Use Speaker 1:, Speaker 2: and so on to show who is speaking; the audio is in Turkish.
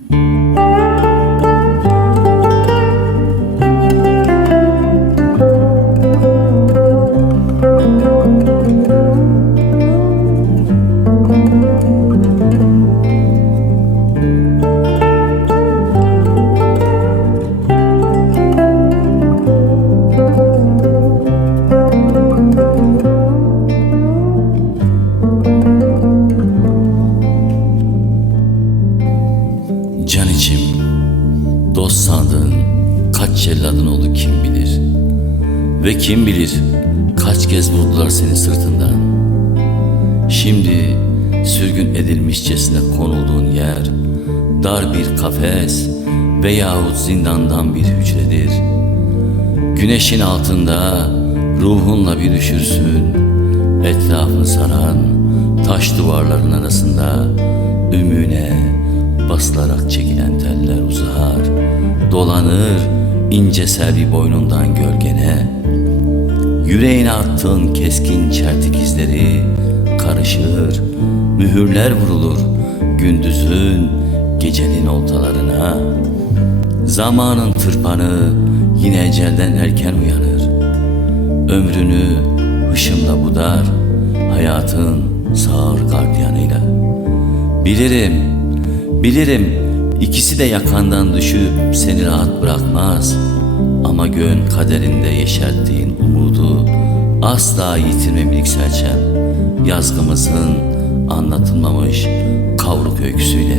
Speaker 1: Thank you. Dost sandığın kaç celladın oldu kim bilir. Ve kim bilir kaç kez vurdular seni sırtından. Şimdi sürgün edilmişçesine konulduğun yer, dar bir kafes veyahut zindandan bir hücredir. Güneşin altında ruhunla bir düşürsün, etrafını saran taş duvarların arasında ümüne basılarak çekilen teller uzar, dolanır ince selvi boynundan gölgene. Yüreğine attığın keskin çertik izleri karışır, mühürler vurulur gündüzün gecenin oltalarına. Zamanın tırpanı yine ecelden erken uyanır. Ömrünü hışımla budar, hayatın sağır gardiyanıyla. Bilirim, bilirim ikisi de yakandan düşüp seni rahat bırakmaz. Ama göğün kaderinde yeşerttiğin umudu asla yitirmemelik serçem. Yazgımızın anlatılmamış kavruk öyküsüyle.